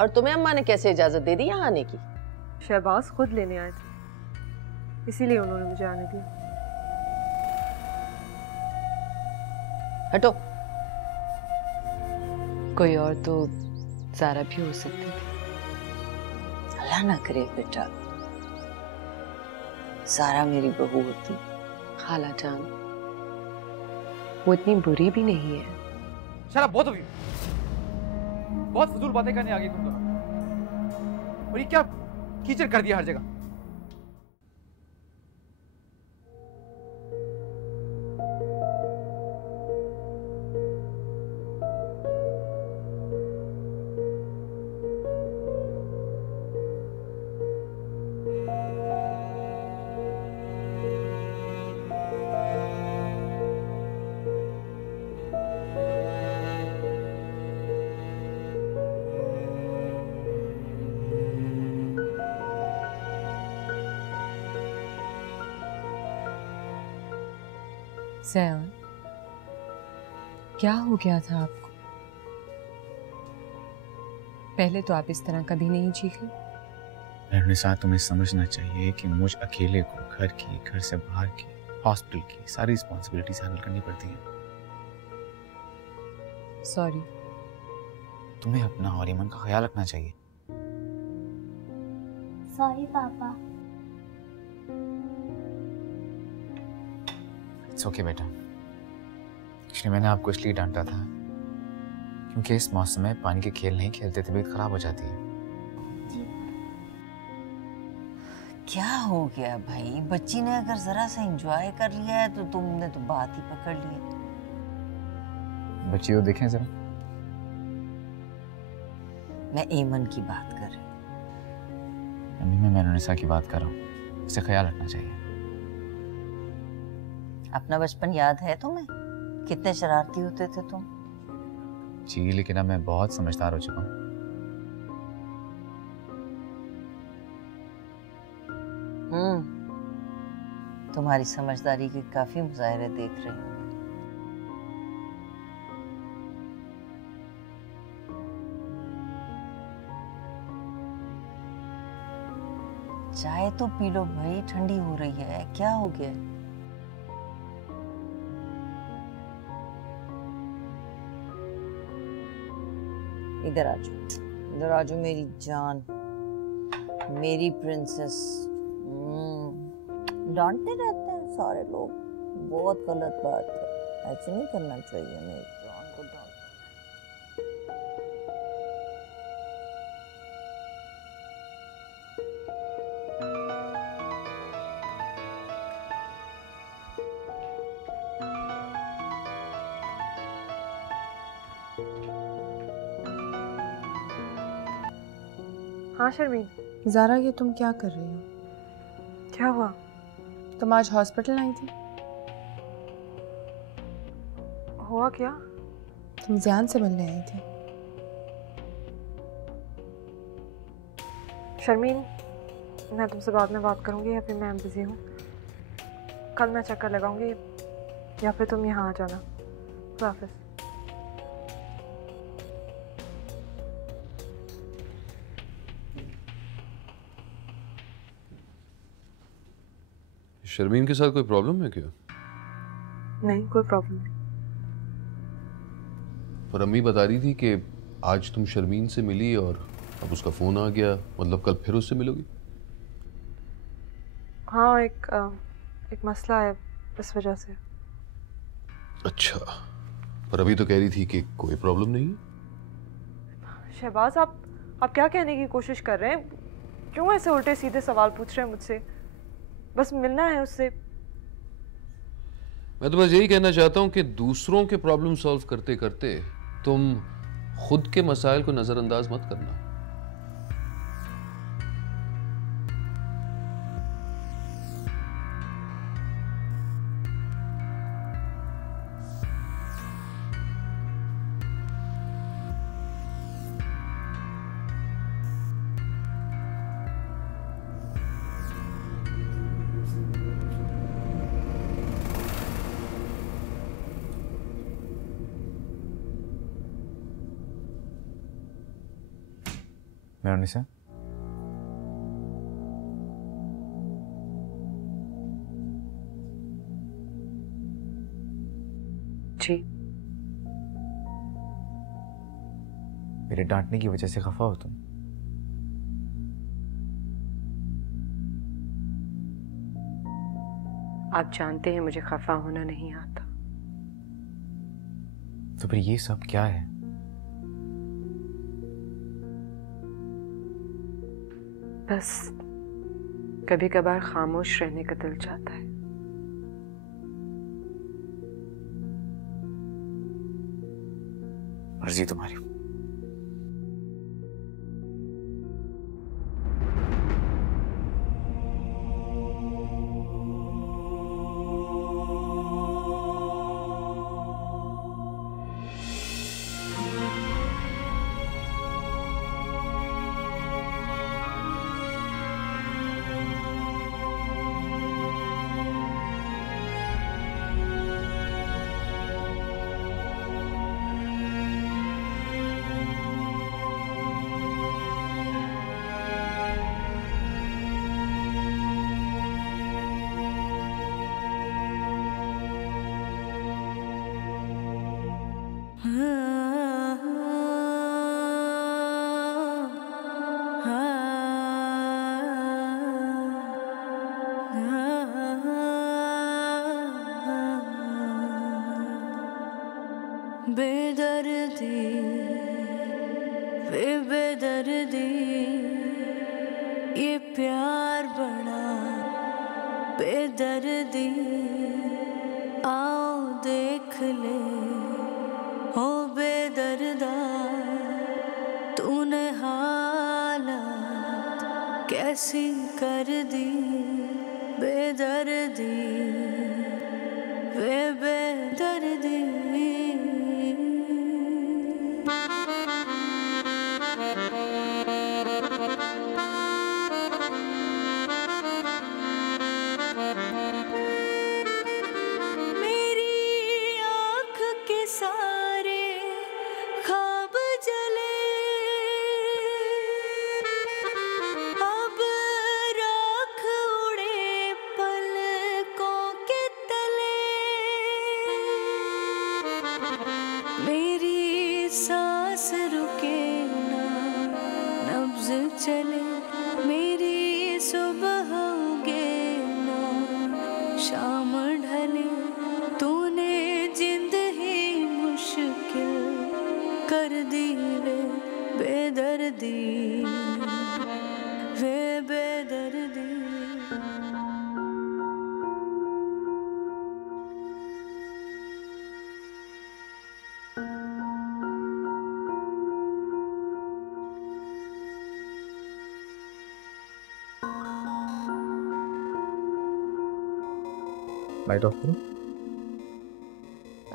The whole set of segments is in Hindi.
और तुम्हें अम्मा ने कैसे इजाजत दे दी यहाँ आने की? शहबाज खुद लेने आए थे, इसीलिए उन्होंने मुझे आने दिया। हटो। कोई और तो ज़ारा भी हो सकती थी। अल्लाह ना करे बेटा, ज़ारा मेरी बहू होती। खाला जान, वो इतनी बुरी भी नहीं है। Shut up both of you. बहुत फजूल बातें करने आ गई तुम दोनों। और ये क्या कीचड़ कर दिया हर जगह। सैन, क्या हो गया था आपको? पहले तो आप इस तरह कभी नहीं चीखे। निसा, तुम्हें समझना चाहिए कि मुझ अकेले को घर की, घर से बाहर की, हॉस्पिटल की सारी रिस्पॉन्सिबिलिटीज हैंडल करनी पड़ती हैं। सॉरी। तुम्हें अपना और ईमान का ख्याल रखना चाहिए। सॉरी पापा। इट्स ओके बेटा। एक्चुअली मैंने आपको इसलिए डांटा था क्योंकि इस मौसम में पानी के खेल नहीं खेलते, तबीयत खराब हो जाती है। क्या हो गया भाई? बच्ची ने अगर जरा सा एंजॉय कर लिया है तो तुमने तो बात ही पकड़ ली। बच्ची को देखें जरा। मैं एमन की बात कर रही हूँ। मैं मैनुनिसा की बात कर रहा हूँ। इसे ख्याल रखना चाहिए। अपना बचपन याद है तुम्हें? कितने शरारती होते थे तुम। जी, लेकिन अब मैं बहुत समझदार हो चुका हूँ। तुम्हारी समझदारी के काफी मुजाहरे देख रहे हैं। चाय तो पी लो भाई, ठंडी हो रही है। क्या हो गया? इधर आ जाओ, इधर आ जाओ मेरी जान, मेरी प्रिंसेस। डांटते रहते हैं सारे लोग, बहुत गलत बात है। ऐसे नहीं करना चाहिए मेरी जान को डांट। हाँ शर्मीन। ज़ारा, ये तुम क्या कर रही हो? क्या हुआ? तुम आज हॉस्पिटल आई थी। हुआ क्या? तुम ज़ियान से मिलने आई थी। शर्मीन, मैं तुमसे बाद में बात करूंगी, अभी मैं बिजी हूँ। कल मैं चक्कर लगाऊंगी या फिर तुम यहाँ आ जाना। खुदा हाफिज़। शर्मीन के साथ कोई प्रॉब्लम है क्या? नहीं, कोई प्रॉब्लम नहीं। पर अम्मी बता रही थी कि आज तुम शर्मीन से मिली और अब उसका फोन आ गया, मतलब कल फिर उससे मिलोगी? हाँ, एक मसला है, इस वजह से। अच्छा, पर अभी तो कह रही थी कि कोई प्रॉब्लम नहीं है। शहबाज, आप क्या कहने की कोशिश कर रहे हैं? क्यों ऐसे उल्टे सीधे सवाल पूछ रहे हैं मुझसे? बस मिलना है उससे। मैं तो बस यही कहना चाहता हूँ कि दूसरों के प्रॉब्लम सॉल्व करते करते तुम खुद के मसाइल को नजरअंदाज मत करना। मेहरुनिसा, जी मेरे डांटने की वजह से खफा हो तुम? आप जानते हैं मुझे खफा होना नहीं आता। तो फिर ये सब क्या है? बस कभी कभार खामोश रहने का दिल चाहता है। मर्जी तुम्हारी। बेदर्दी बेदर्दी ये प्यार बड़ा बेदर्दी आओ देख ले हो बेदर्दा तूने हालत कैसी कर दी बेदर्दी बेदर्दी मेरी सांस रुके ना नब्ज चले मेरी सुबह उगे ना शाम ढले तूने जिंद ही मुश्किल कर दी वे बेदर्दी वे बेदर्दी लाइट ऑफ करो।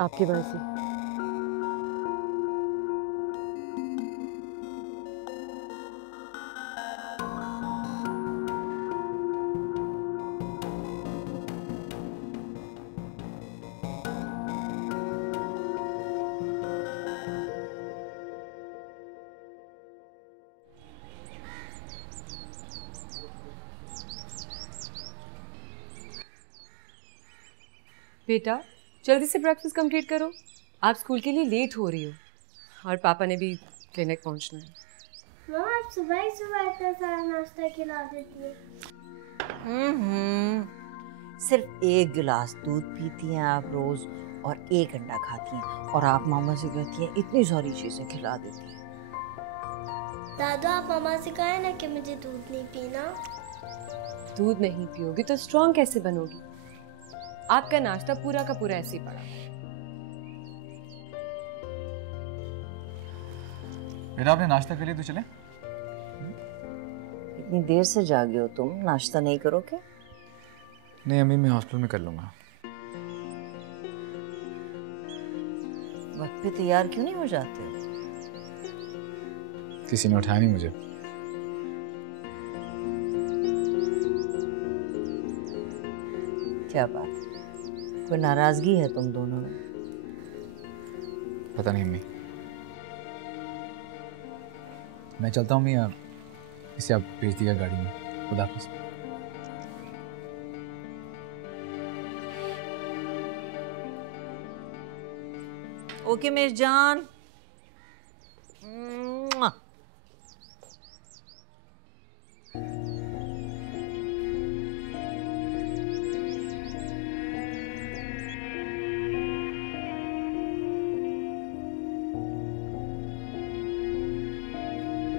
आपकी मर्जी। बेटा जल्दी से ब्रेकफास्ट कंप्लीट करो, आप स्कूल के लिए लेट हो रही हो और पापा ने भी क्लिनिक पहुंचना है। मम्मा आप सुबह ही सुबह इतना सारा नाश्ता खिला देती है। सिर्फ 1 गिलास दूध पीती हैं आप रोज और 1 अंडा खाती हैं और आप मामा से कहती हैं इतनी सारी चीजें खिला देती हैं। दादू आप मामा से कहें ना कि मुझे दूध नहीं पीना। दूध नहीं पियोगी तो स्ट्रांग कैसे बनोगी? आपका नाश्ता पूरा का पूरा ऐसे ही पड़ा। बेटा आपने नाश्ता कर लिया तो चले? इतनी देर से जागे हो तुम, नाश्ता नहीं करोगे? नहीं अम्मी, मैं हॉस्पिटल में कर लूंगा। वक्त पे तैयार क्यों नहीं हो जाते हो? किसी ने उठाया नहीं मुझे। क्या बात, कोई नाराजगी है तुम दोनों में? पता नहीं अम्मी। मैं चलता हूँ अम्मी, इसे आप भेज दिया गाड़ी में। खुदा हाफिज़। ओके मेरी जान।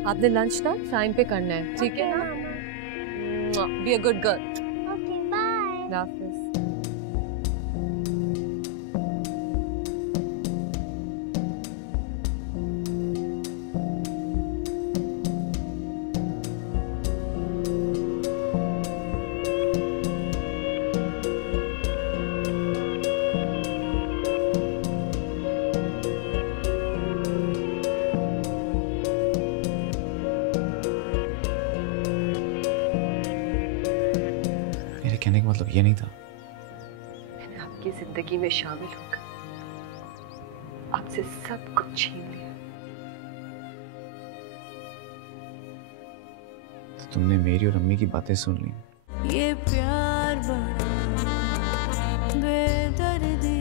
आपने लंच ना टाइम पे करना है, ठीक है ना? Be a good girl. Okay bye. हाफिज़। मेरे कहने का मतलब ये नहीं था। मैंने आपकी जिंदगी में शामिल होकर आपसे सब कुछ छीन लिया। तो तुमने मेरी और अम्मी की बातें सुन ली। ये प्यार बड़ा बेदर्दी।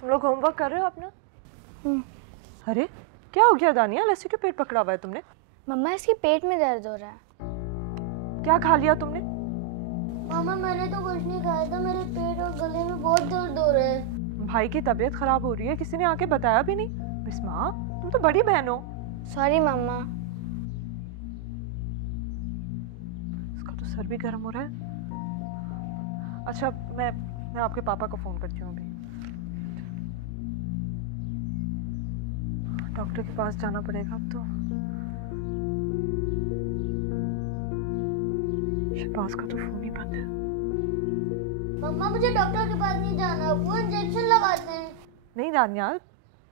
तुम लोग होमवर्क कर रहे हो अपना? अरे क्या हो गया दानिया, ऐसे क्यों पेट पकड़ा हुआ है तुमने? मम्मा इसके पेट में दर्द हो रहा है। क्या खा लिया तुमने? मामा मैंने तो कुछ नहीं खाया था, मेरे पेट और गले में बहुत दर्द हो रहा है। भाई की तबीयत खराब हो रही है, किसी ने आके बताया भी नहीं। बिस्मा तुम तो बड़ी बहन हो। सॉरी मम्मा। इसका तो सर भी गर्म हो रहा है। अच्छा मैं आपके पापा को फोन करती हूँ अभी। डॉक्टर के पास जाना पड़ेगा अब तो। शहबाज का तो फोन ही बंद है। मम्मा मुझे डॉक्टर के पास नहीं जाना, वो इंजेक्शन लगाते हैं। नहीं दानियाल,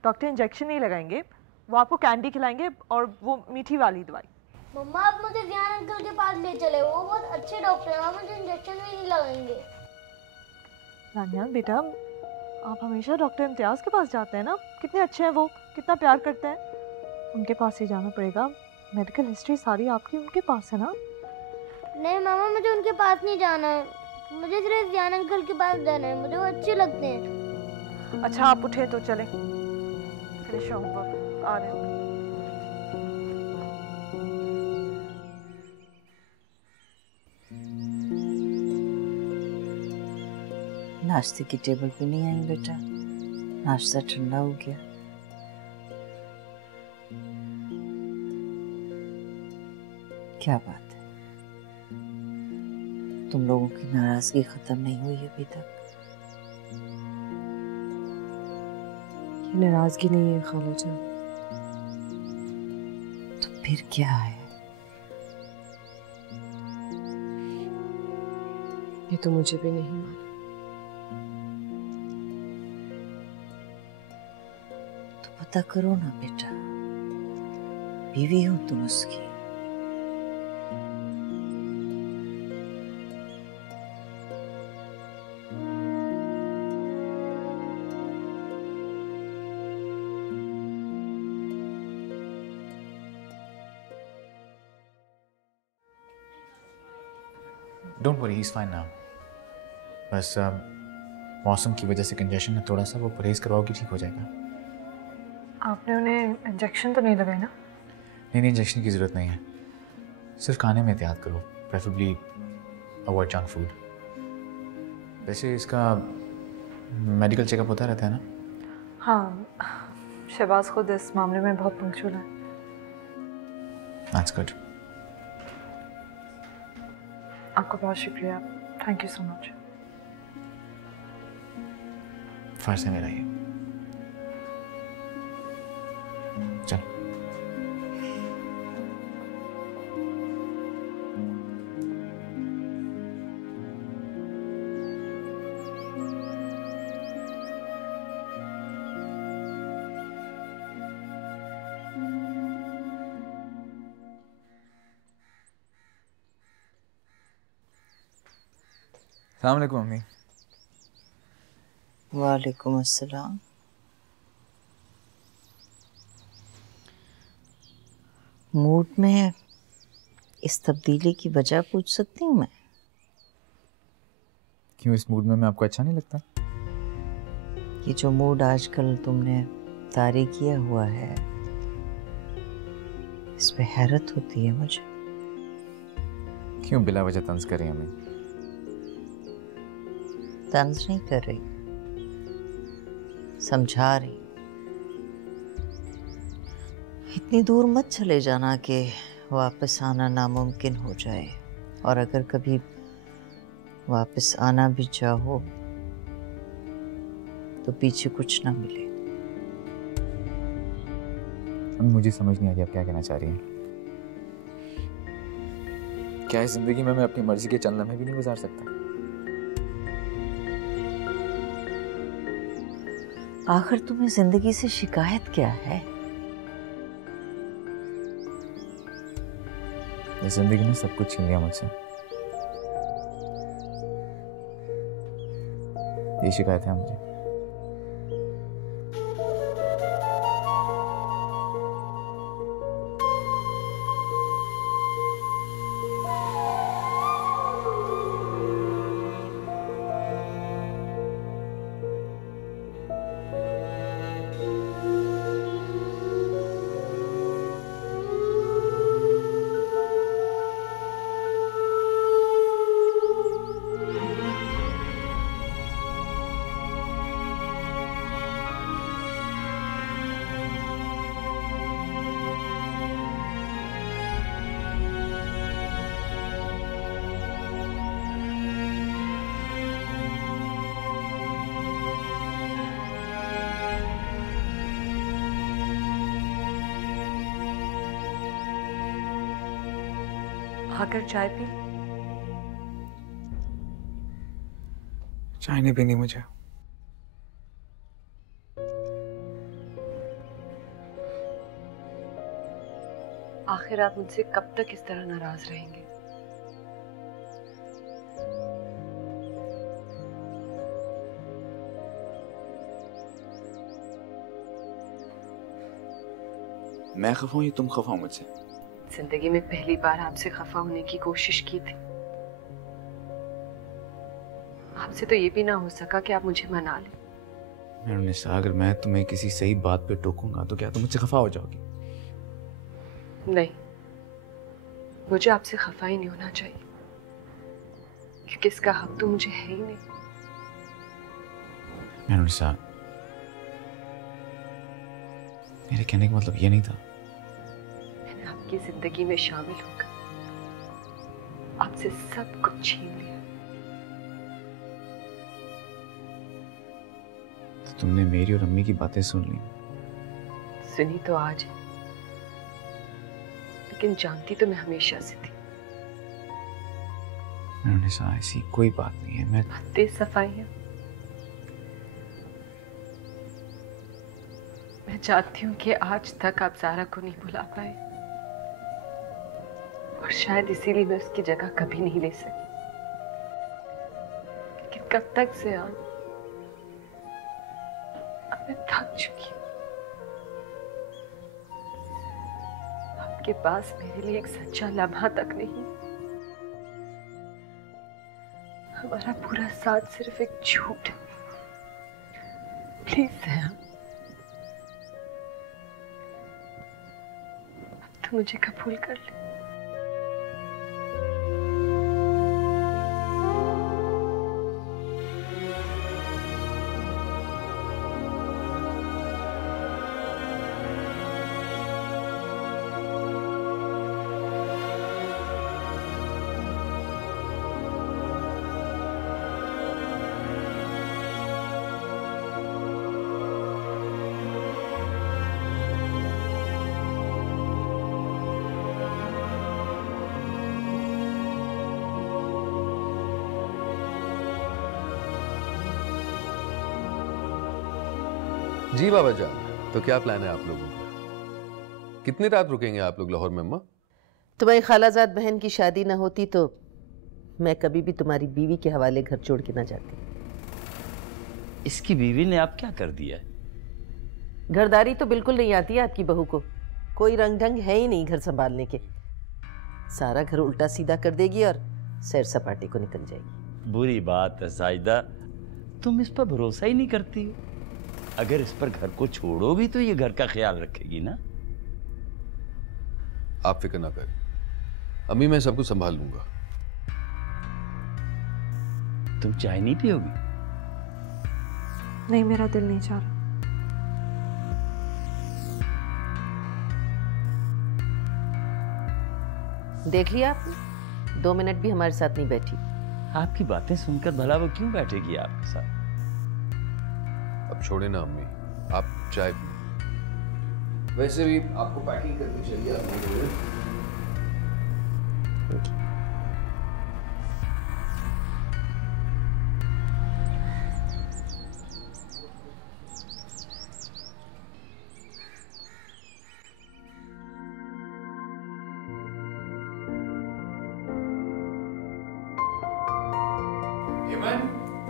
डॉक्टर इंजेक्शन नहीं लगाएंगे, वो आपको कैंडी खिलाएंगे और वो मीठी वाली दवाई। मम्मा आप मुझे ध्यान अंकल के पास ले चले, वो बहुत अच्छे डॉक्टर हैं, वो मुझे इंजेक्शन भी नहीं लगाएंगे। दानियाल बेटा, आप हमेशा डॉक्टर इम्तियाज के पास जाते हैं ना, कितने अच्छे हैं वो, कितना प्यार करते हैं। उनके पास ही जाना पड़ेगा, मेडिकल हिस्ट्री सारी आपकी उनके पास है ना। नहीं मामा मुझे उनके पास नहीं जाना है, मुझे सिर्फ ध्यान अंकल के पास जाना है, मुझे वो अच्छे लगते हैं। अच्छा आप उठे तो चले, फिनिश होमवर्क, आ रहे हो। नाश्ते की टेबल पे नहीं आई बेटा, नाश्ता ठंडा हो गया। क्या बात है, तुम लोगों की नाराजगी खत्म नहीं हुई अभी तक? ये नाराजगी नहीं है खाला जान। तो फिर क्या है? ये तो मुझे भी नहीं मालूम। तो पता करो ना बेटा, बीवी हो तुम उसकी। Don't worry, he is fine now. बस मौसम की वजह से कंजेशन है थोड़ा सा, वो परहेज करवाओगे ठीक हो जाएगा। आपने उन्हें इंजेक्शन तो नहीं लगाया ना? नहीं, इंजेक्शन की ज़रूरत नहीं है, सिर्फ खाने में एहतियात करो, प्रेफरेबली अवॉइड जंक फूड। वैसे इसका मेडिकल चेकअप होता रहता है ना? हाँ, शहबाज खुद इस मामले में बहुत पंक्चुअल है। That's good. आपका बहुत शुक्रिया, थैंक यू सो मच। फर्ज है मेरा ये। चल। अस्सलाम वालेकुम मम्मी। वालेकुम अस्सलाम। मूड में इस तब्दीली की वजह पूछ सकती हूँ मैं? क्यों, इस मूड में मैं आपको अच्छा नहीं लगता? ये जो मूड आजकल तुमने तारी किया हुआ है, इस पे हैरत होती है मुझे। क्यों बिला वजह तंज कर रही हैं हमें? तंज नहीं कर रही, समझा रही। इतनी दूर मत चले जाना कि वापस आना नामुमकिन हो जाए, और अगर कभी वापस आना भी चाहो तो पीछे कुछ ना मिले। मुझे समझ नहीं आ रही आप क्या कहना चाह रही हैं। क्या इस जिंदगी में मैं अपनी मर्जी के चंद लम्हे भी नहीं गुजार सकता? आखिर तुम्हें जिंदगी से शिकायत क्या है? इस जिंदगी ने सब कुछ छीन लिया मुझसे। ये शिकायत है मुझे। आकर चाय पी। चाय नहीं पीनी मुझे। आखिर आप मुझसे कब तक इस तरह नाराज रहेंगे? मैं खफा हूं या तुम खफा हो मुझसे? जिंदगी में पहली बार आपसे खफा होने की कोशिश की थी। आपसे तो ये भी ना हो सका कि आप मुझे मना लें। निशा, अगर मैं तुम्हें किसी सही बात पे टोकूंगा तो क्या तुम मुझसे खफा हो जाओगी? नहीं, मुझे आपसे खफा ही नहीं होना चाहिए, क्योंकि इसका हक तो मुझे है ही नहीं। निशा, मेरे कहने का मतलब ये नहीं था। मैंने आपकी जिंदगी में शामिल होकर आपसे सब कुछ छीन लिया। तो तुमने मेरी और अम्मी की बातें सुन ली? सुनी तो आज है, लेकिन जानती तो मैं हमेशा से थी। निशा, ऐसी कोई बात नहीं है। मैं बातें सफाइयां, मैं चाहती हूँ कि आज तक आप ज़ारा को नहीं भुला पाए, और शायद इसीलिए मैं उसकी जगह कभी नहीं ले सकी। लेकिन कब तक से अब मैं थक चुकी हूँ। आपके पास मेरे लिए एक सच्चा लम्हा तक नहीं। हमारा पूरा साथ सिर्फ एक झूठ है। प्लीज सैम, अब तो मुझे कबूल कर ले। जी बाबा जान, तो क्या प्लान है आप लोगों का? कितनी रात रुकेंगे आप लोग लाहौर में अम्मा? तुम्हारी खालाजाद बहन की शादी ना होती तो मैं कभी भी तुम्हारी बीवी के हवाले घर छोड़ के ना जाती। इसकी बीवी ने आप क्या कर दिया है? घरदारी तो बिल्कुल नहीं आती है आपकी बहू को। कोई रंग ढंग है ही नहीं घर संभालने के। सारा घर उल्टा सीधा कर देगी और सैर सपाटे को निकल जाएगी। बुरी बात है साजिदा, तुम इस पर भरोसा ही नहीं करती। अगर इस पर घर को छोड़ो भी तो ये घर का ख्याल रखेगी ना। आप फिक्र ना करें अम्मी, मैं सब कुछ संभाल लूंगा। तुम चाय नहीं पियोगी? नहीं, मेरा दिल नहीं चाह रहा। देख लिया आपने, 2 मिनट भी हमारे साथ नहीं बैठी। आपकी बातें सुनकर भला वो क्यों बैठेगी आपके साथ? अब छोड़े ना अम्मी, आप चाय पिए। वैसे भी आपको पैकिंग करनी चाहिए अपने लिए।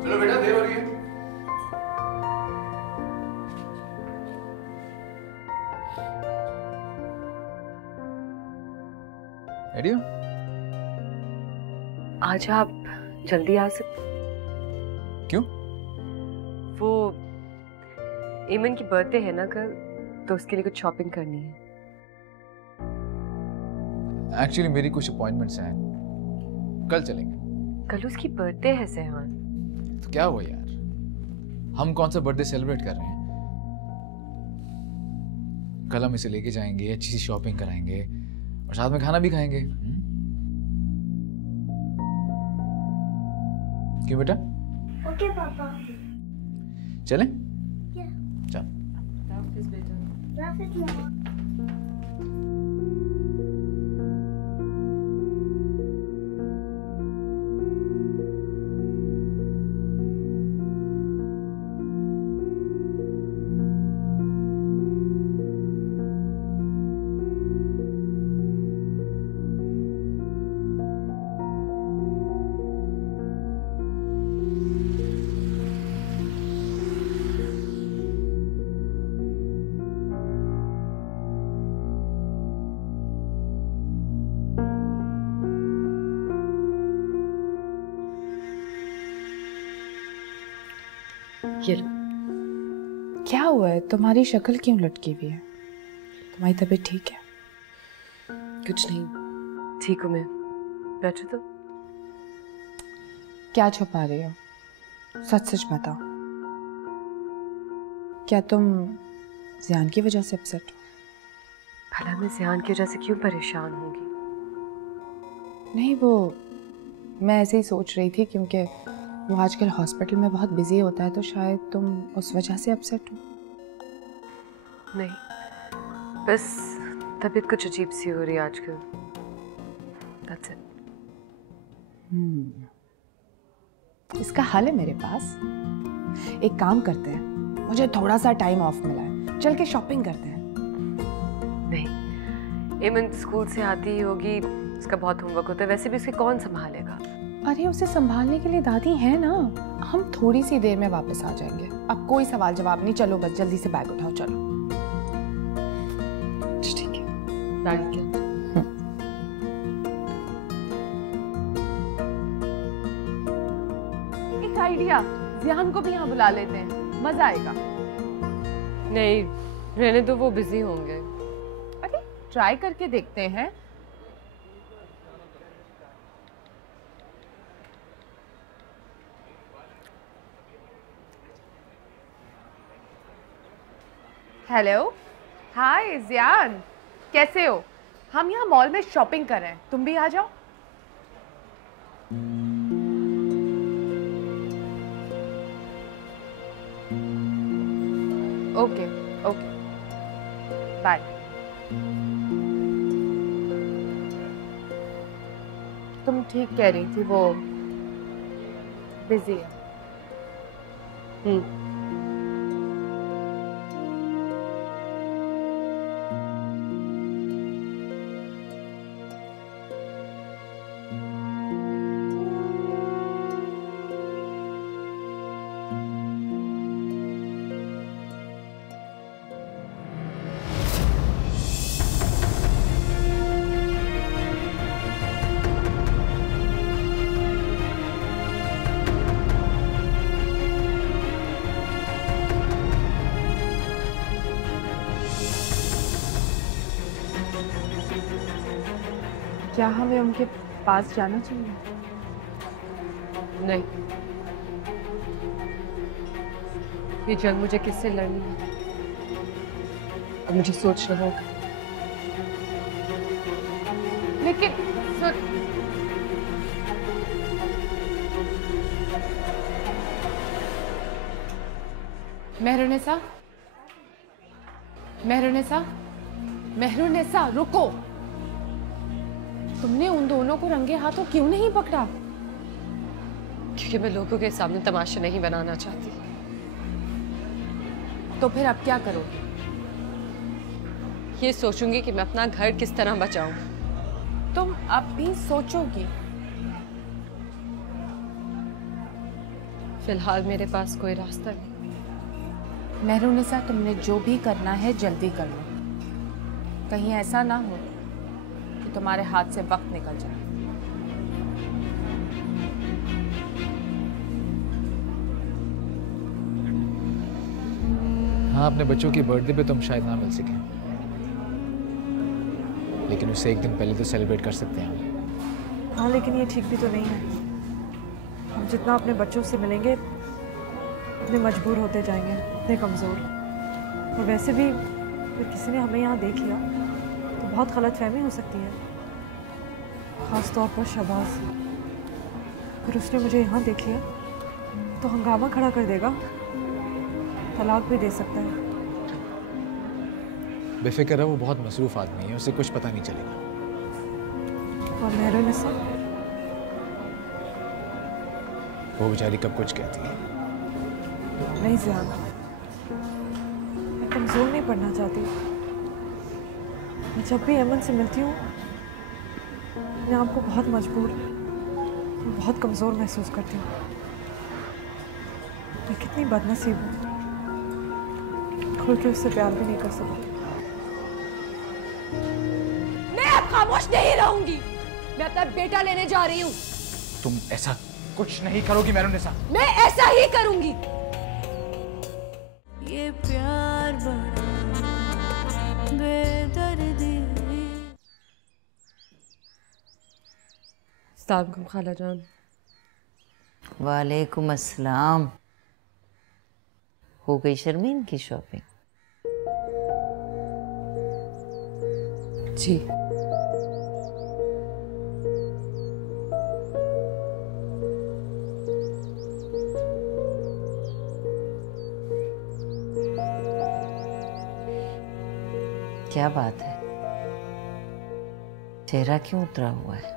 चलो बेटा, देर हो रही है। रेडी हो? आज आप जल्दी आ सकते? क्यों? वो ईमन की बर्थडे है ना कल, तो उसके लिए कुछ शॉपिंग करनी है। एक्चुअली मेरी कुछ अपॉइंटमेंट्स हैं, कल चलेंगे। कल उसकी बर्थडे है सेहान। तो क्या हुआ यार, हम कौन सा बर्थडे सेलिब्रेट कर रहे हैं? कल हम इसे लेके जाएंगे, अच्छी सी शॉपिंग कराएंगे और साथ में खाना भी खाएंगे। क्यों बेटा? ओके पापा। चलें? चल। ये लो। क्या हुआ है? तुम्हारी शक्ल क्यों लटकी हुई है? तुम्हारी तबीयत ठीक है? कुछ नहीं, ठीक हूँ मैं। बैठो तो। क्या छुपा रही हो? सच सच बताओ, क्या तुम ज़ियान की वजह से अपसेट हो? भला मैं ज़ियान की वजह से क्यों परेशान होंगी? नहीं, वो मैं ऐसे ही सोच रही थी क्योंकि वो आजकल हॉस्पिटल में बहुत बिजी होता है, तो शायद तुम उस वजह से अपसेट हो। नहीं, बस तबीयत कुछ अजीब सी हो रही है आजकल। That's it. इसका हल है मेरे पास। एक काम करते हैं, मुझे थोड़ा सा टाइम ऑफ मिला है, चल के शॉपिंग करते हैं। नहीं, ईमन स्कूल से आती ही होगी, उसका बहुत होमवर्क होता है, वैसे भी उसे कौन संभालेगा? अरे उसे संभालने के लिए दादी है ना, हम थोड़ी सी देर में वापस आ जाएंगे। अब कोई सवाल जवाब नहीं, चलो बस जल्दी से बैग उठाओ, चलो। ठीक है, बैग क्या? एक आइडिया, ज़ियान को भी यहाँ बुला लेते हैं, मजा आएगा। नहीं, रहने दो, वो बिजी होंगे। अरे ट्राई करके देखते हैं। हेलो, हाय ज़ियान, कैसे हो? हम यहाँ मॉल में शॉपिंग कर रहे हैं, तुम भी आ जाओ। Okay okay, bye. तुम ठीक कह रही थी, वो बिजी है। क्या हमें उनके पास जाना चाहिए? नहीं, ये जंग मुझे किससे लड़नी है अब मुझे सोचना होगा। लेकिन मेहरुनिसा, मेहरुनिसा, मेहरुनिसा, रुको। तुमने उन दोनों को रंगे हाथों क्यों नहीं पकड़ा? क्योंकि मैं लोगों के सामने तमाशा नहीं बनाना चाहती। तो फिर अब क्या करोगे? ये सोचूंगी कि मैं अपना घर किस तरह बचाऊं। तुम अब भी सोचोगी? फिलहाल मेरे पास कोई रास्ता नहीं। मेहरुनिसा, तुमने जो भी करना है जल्दी कर लो, कहीं ऐसा ना हो कि तुम्हारे हाथ से वक्त निकल जाए। हाँ, अपने बच्चों की बर्थडे पे तुम शायद ना मिल सकें, लेकिन उससे एक दिन पहले तो सेलिब्रेट कर सकते हैं हम। हाँ, लेकिन ये ठीक भी तो नहीं है। हम जितना अपने बच्चों से मिलेंगे उतने मजबूर होते जाएंगे, उतने कमज़ोर। और वैसे भी अगर किसी ने हमें यहाँ देख लिया तो बहुत गलतफहमी हो सकती है, ख़ास तौर पर शहबाज। अगर उसने मुझे यहाँ देख लिया तो हंगामा खड़ा कर देगा, तलाक भी दे सकता है। बेफिक्र है, वो बहुत मसरूफ आदमी है, उसे कुछ पता नहीं चलेगा। और मेहरुनिसा, वो बेचारी कब कुछ कहती है। नहीं ज़ियान, मैं कमज़ोर नहीं पड़ना चाहती। मैं जब भी अमन से मिलती हूँ मैं आपको बहुत मजबूर, बहुत कमज़ोर महसूस करती हूँ। मैं कितनी बदनसीब हूँ, खुल के उससे प्यार भी नहीं कर सकती। मैं अब खामोश नहीं रहूंगी। मैं अपना बेटा लेने जा रही हूँ। तुम ऐसा कुछ नहीं करोगी मेहरुनिसा। मैं ऐसा ही करूंगी। ये प्यार बड़ा बेदर्दी। अस्सलाम वालेकुम खाला जान। वालेकुम अस्सलाम। हो गई शर्मीन की शॉपिंग? जी। क्या बात है, चेहरा क्यों उतरा हुआ है?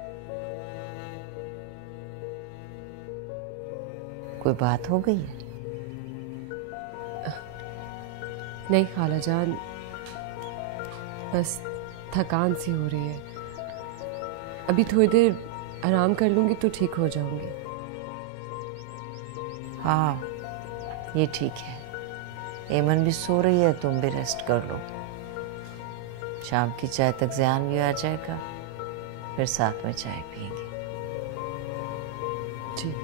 कोई बात हो गई है? नहीं खाला जान, बस थकान सी हो रही है। अभी थोड़ी देर आराम कर लूंगी तो ठीक हो जाऊंगी। हाँ, ये ठीक है। एमन भी सो रही है, तुम भी रेस्ट कर लो। शाम की चाय तक ज़ियान भी आ जाएगा, फिर साथ में चाय पिएंगे। जी।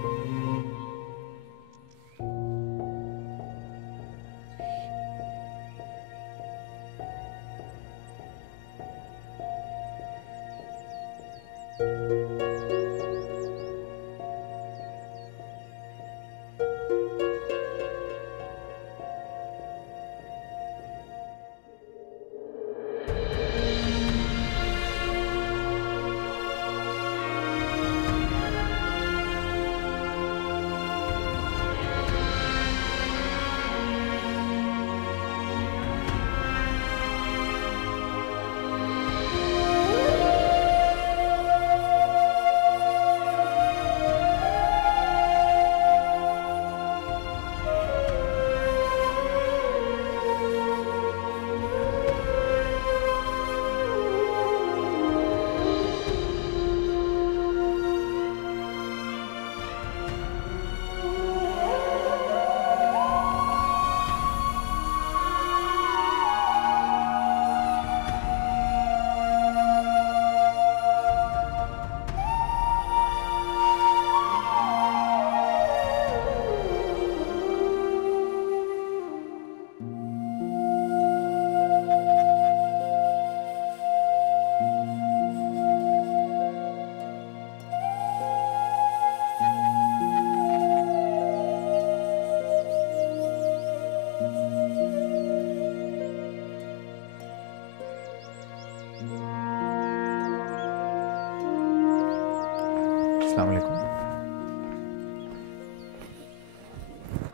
अस्सलाम वालेकुम।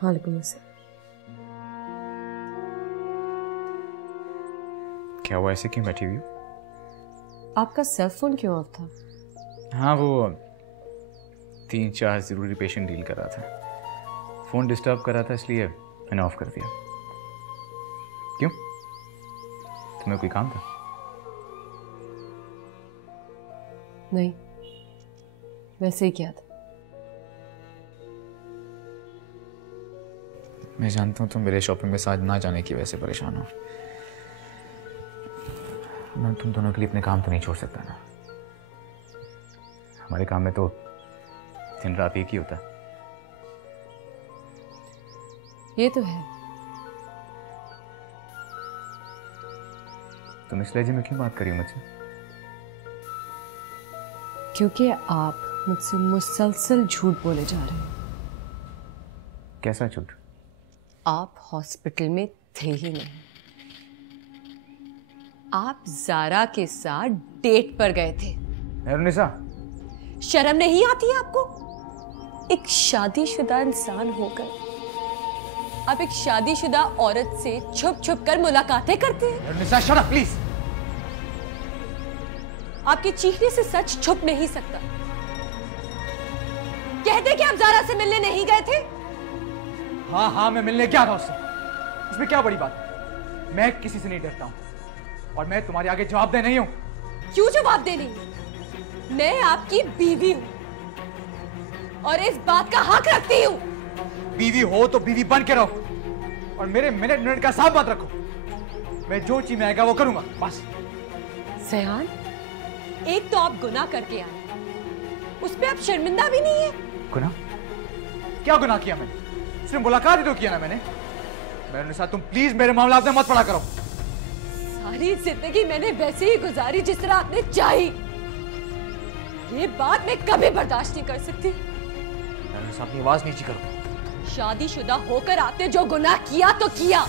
वालेकुम अस्सलाम। क्या हुआ, ऐसे क्यों बैठी हुई हो? आपका सेल फोन क्यों ऑफ था? हाँ, वो 3-4 ज़रूरी पेशेंट डील कर रहा था। फ़ोन डिस्टर्ब कर रहा था इसलिए मैंने ऑफ कर दिया। क्यों, तुम्हें कोई काम था? नहीं, वैसे ही क्या था। मैं जानता हूँ तुम मेरे शॉपिंग में साथ ना जाने की वजह से परेशान हो। मैं तुम दोनों के लिए अपने काम तो नहीं छोड़ सकता ना। हमारे काम में तो दिन रात एक ही होता है। ये तो है। तुम इस लहजे में क्यों बात करी हो मुझसे? क्योंकि आप मुझसे मुसलसल झूठ बोले जा रहे हैं। कैसा झूठ? आप हॉस्पिटल में थे ही नहीं। आप जारा के साथ डेट पर गए थे। निसा, शर्म नहीं आती आपको? एक शादीशुदा इंसान होकर आप एक शादीशुदा औरत से छुप छुप कर मुलाकातें करते हैं। निसा, शट अप प्लीज। आपके चीखने से सच छुप नहीं सकता। कहते कि आप जारा से मिलने नहीं गए थे। हाँ हाँ, मैं मिलने गया था उससे। इसमें क्या बड़ी बात है? मैं किसी से नहीं डरता हूं और मैं तुम्हारे आगे जवाबदेह नहीं हूं। क्यों जवाबदेह नहीं? मैं आपकी बीवी हूं और इस बात का हक रखती हूं। बीवी हो तो बीवी बन के रहो और मेरे मिनट मिनट का हिसाब मत रखो। मैं जो चीज में आएगा वो करूंगा, बस। सयान, एक तो आप गुनाह करके आए, उस पे आप शर्मिंदा भी नहीं है। गुनाह? क्या गुनाह किया मैंने? सिर्फ मुलाकात ही तो किया ना मैंने। मेरे साथ तुम प्लीज मेरे मामला में मत पड़ा करो। सारी जिंदगी मैंने वैसे ही गुजारी जिस तरह आपने चाही। ये बात मैं कभी बर्दाश्त नहीं कर सकती। अपनी आवाज नीची करो। शादीशुदा होकर आपने जो गुनाह किया तो किया।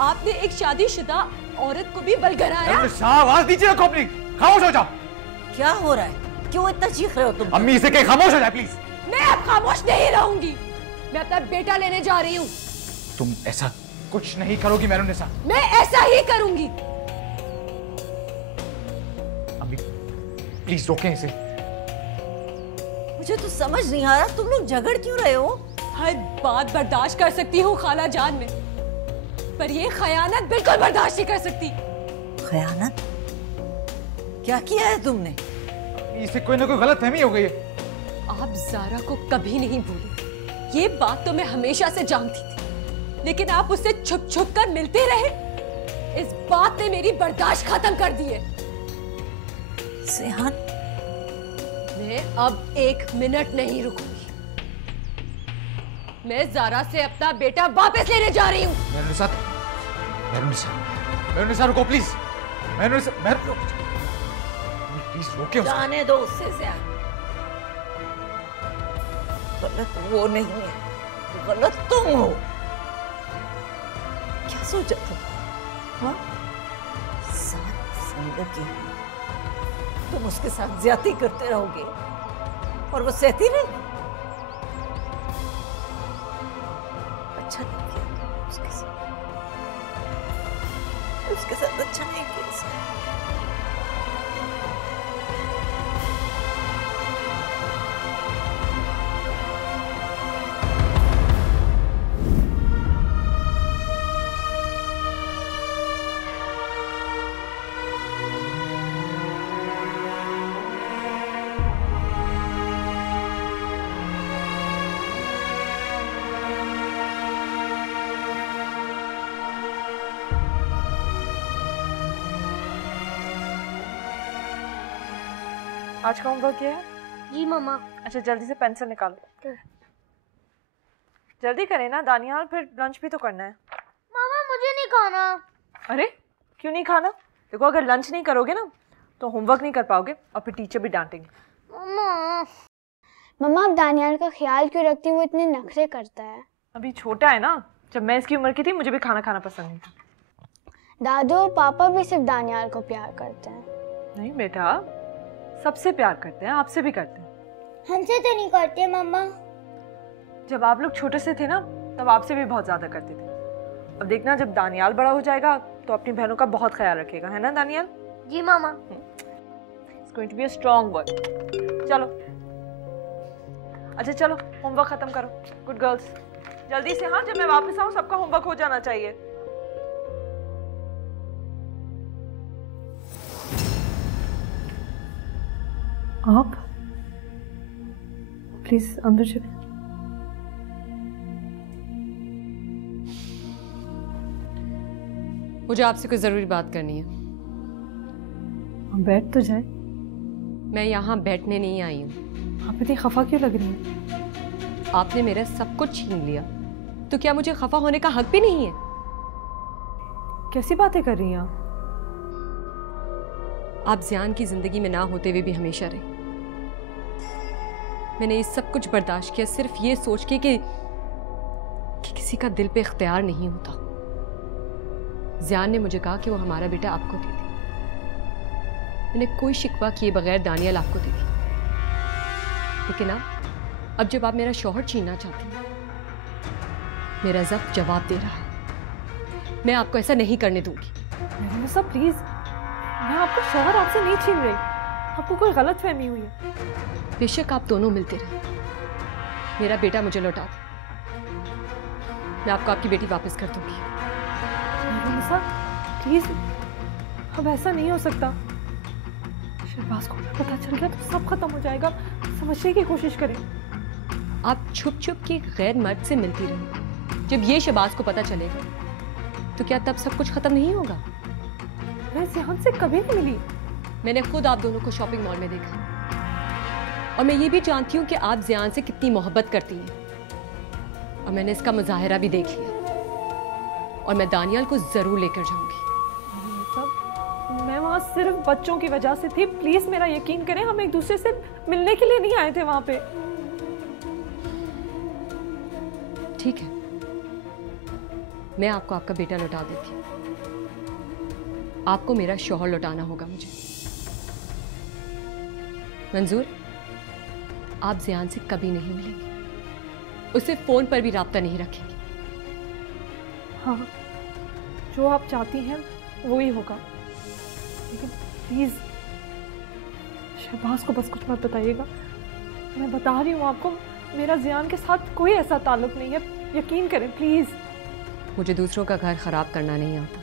आपने एक शादीशुदा औरत को भी बलगराया। आवाज नीचे रखो अपनी। खामोश हो जाओ। क्या हो रहा है? क्यों इतना चीख रहे हो तुम? अम्मी, इसे कहीं खामोश हो जाए प्लीज। मैं अब खामोश नहीं रहूंगी। मैं अपना बेटा लेने जा रही हूँ। तुम ऐसा कुछ नहीं करोगी मेहरुन्निसा। मैं ऐसा ही करूंगी। अम्मी प्लीज रोकें इसे। मुझे तो समझ नहीं आ रहा, तुम लोग झगड़ क्यों रहे हो? हर बात बर्दाश्त कर सकती हूँ खाला जान में, पर ये खयानत बिल्कुल बर्दाश्त नहीं कर सकती। खयानत? क्या किया है तुमने? इसे कोई ना कोई गलतफहमी हो गई है। आप जारा को कभी नहीं भूली, ये बात तो मैं हमेशा से जानती थी, लेकिन आप उससे छुप छुप कर मिलते रहे। इस बात ने मेरी बर्दाश्त खत्म कर दी है। सेहान, मैं अब 1 मिनट नहीं रुकूंगी। मैं जारा से अपना बेटा वापस लेने जा रही हूँ। मेहरुन्निसा रुको प्लीज। प्लीज रोके उसको। जाने दो उससे ज़्यादा। गलत वो नहीं है, गलत तुम हो। क्या सोचा तुम? हाँ, साथ जिंदगी तुम उसके साथ ज्यादती करते रहोगे और वो सहती रहेगी। अच्छा नहीं किया उसके साथ अच्छा नहीं किया। आज का होमवर्क क्या है? जी मम्मा। अच्छा जल्दी से पेंसिल निकालो। जल्दी करें ना दानियाल, फिर लंच भी तो करना है। मामा मुझे नहीं खाना। अरे क्यों नहीं खाना? देखो अगर लंच नहीं करोगे ना तो होमवर्क नहीं कर पाओगे और फिर टीचर भी डांटेंगे। मम्मा आप दानियाल का ख्याल क्यों रखती हैं? वो इतने नखरे करता है। अभी छोटा है ना, जब मैं इसकी उम्र की थी मुझे भी खाना खाना पसंद नहीं था। दादू और पापा भी सिर्फ दानियाल को प्यार करते हैं। नहीं बेटा, सबसे प्यार करते हैं, आपसे भी करते हैं। हमसे तो नहीं करते मम्मा। जब आप लोग छोटे से थे ना तब आपसे भी बहुत ज्यादा करते थे। अब देखना जब दानियाल बड़ा हो जाएगा तो अपनी बहनों का बहुत ख्याल रखेगा, है ना दानियाल? जी मामा। It's going to be a strong boy. चलो अच्छा चलो होमवर्क खत्म करो। गुड गर्ल्स, जल्दी से। हाँ, जब मैं वापस आऊँ सबका होमवर्क हो जाना चाहिए। आप प्लीज अंदर चले। मुझे आपसे कोई जरूरी बात करनी है। बैठ तो जाए। मैं यहाँ बैठने नहीं आई हूँ। आप इतनी खफा क्यों लग रही हैं? आपने मेरा सब कुछ छीन लिया, तो क्या मुझे खफा होने का हक भी नहीं है? कैसी बातें कर रही हैं आप? आप ज़ियान की जिंदगी में ना होते हुए भी हमेशा रहे। मैंने ये सब कुछ बर्दाश्त किया सिर्फ ये सोच के कि किसी का दिल पे इख्तियार नहीं होता। ज़ियान ने मुझे कहा कि वो हमारा बेटा आपको दे दे। मैंने कोई शिकवा किए बगैर दानियाल आपको दे दी, लेकिन अब जब आप मेरा शौहर छीनना चाहती हैं, मेरा ज़ब्त जवाब दे रहा है। मैं आपको ऐसा नहीं करने दूंगी। मेरा प्लीज, मैं आपका शौहर आपसे नहीं छीन रही। आपको कोई गलत फहमी हुई है। बेशक आप दोनों मिलते रहे, मेरा बेटा मुझे लौटा दे। मैं आपको आपकी बेटी वापस कर दूंगी। प्लीज, अब ऐसा नहीं हो सकता। शहबाज को पता चल गया तो सब खत्म हो जाएगा। समझने की कोशिश करें। आप छुप छुप के गैर मर्द से मिलती रही। जब ये शहबाज को पता चलेगा तो क्या तब सब कुछ खत्म नहीं होगा? मैं ज़ियान से कभी नहीं मिली। मैंने खुद आप दोनों को शॉपिंग मॉल में देखा, और मैं ये भी जानती हूँ कि आप ज़ियान से कितनी मोहब्बत करती हैं, और मैंने इसका मुजाहिरा भी देख लिया। और मैं दानियाल को जरूर लेकर जाऊंगी। मैं वहाँ सिर्फ बच्चों की वजह से थी। प्लीज मेरा यकीन करें, हम एक दूसरे से मिलने के लिए नहीं आए थे वहाँ पे। ठीक है, मैं आपको आपका बेटा लौटा देती हूँ। आपको मेरा शौहर लौटाना होगा मुझे। मंजूर? आप ज़ियान से कभी नहीं मिलेंगे, उससे फोन पर भी राब्ता नहीं रखेंगे। हाँ, जो आप चाहती हैं वो ही होगा, लेकिन प्लीज शहबाज को बस कुछ मत बताइएगा। मैं बता रही हूँ आपको, मेरा ज़ियान के साथ कोई ऐसा ताल्लुक नहीं है। यकीन करें प्लीज। मुझे दूसरों का घर खराब करना नहीं आता।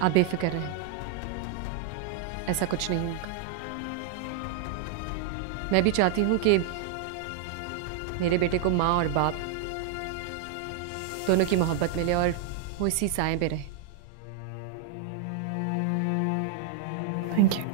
आप बेफिक्र रहें, ऐसा कुछ नहीं होगा। मैं भी चाहती हूँ कि मेरे बेटे को माँ और बाप दोनों की मोहब्बत मिले और वो इसी साए पे रहे। Thank you.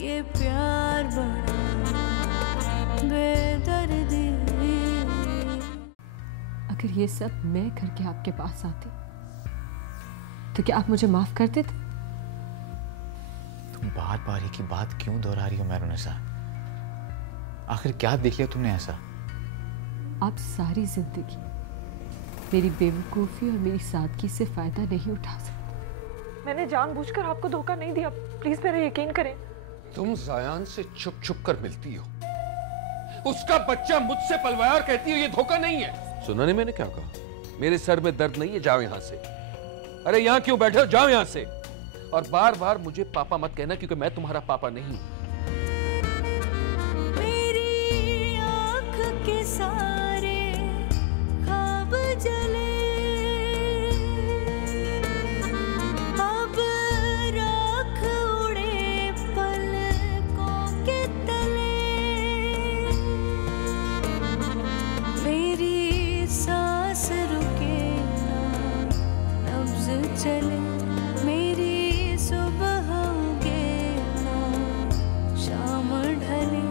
ये प्यार बड़ा बेदर्दी। अगर ये सब मैं करके आपके पास आती तो क्या आप मुझे माफ कर देते? तुम बार बार एक ही बात क्यों दोहरा रही हो मैरोनिसा? आखिर क्या देख लिया तुमने ऐसा? आप सारी जिंदगी मेरी बेवकूफ़ी और मेरी सादगी से फायदा नहीं उठा सकते। मैंने जानबूझकर आपको धोखा नहीं दिया। प्लीज मेरा यकीन करें। तुम ज़ियान से छुप छुप कर मिलती हो, उसका बच्चा मुझसे पलवाया और कहती हो ये धोखा नहीं है। सुना नहीं मैंने क्या कहा? मेरे सर में दर्द नहीं है, जाओ यहां से। अरे यहां क्यों बैठे हो? जाओ यहां से। और बार बार मुझे पापा मत कहना, क्योंकि मैं तुम्हारा पापा नहीं। मेरी आंख के सारे ख्वाब जले, अब राख उड़े पलकों के तले। मेरी सांस रुके ना, नब्ज चले, मेरी सुबह उगे ना, शाम ढले।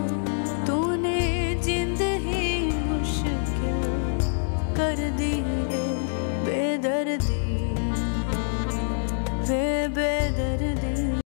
तूने जिंद ही मुश्किल दिल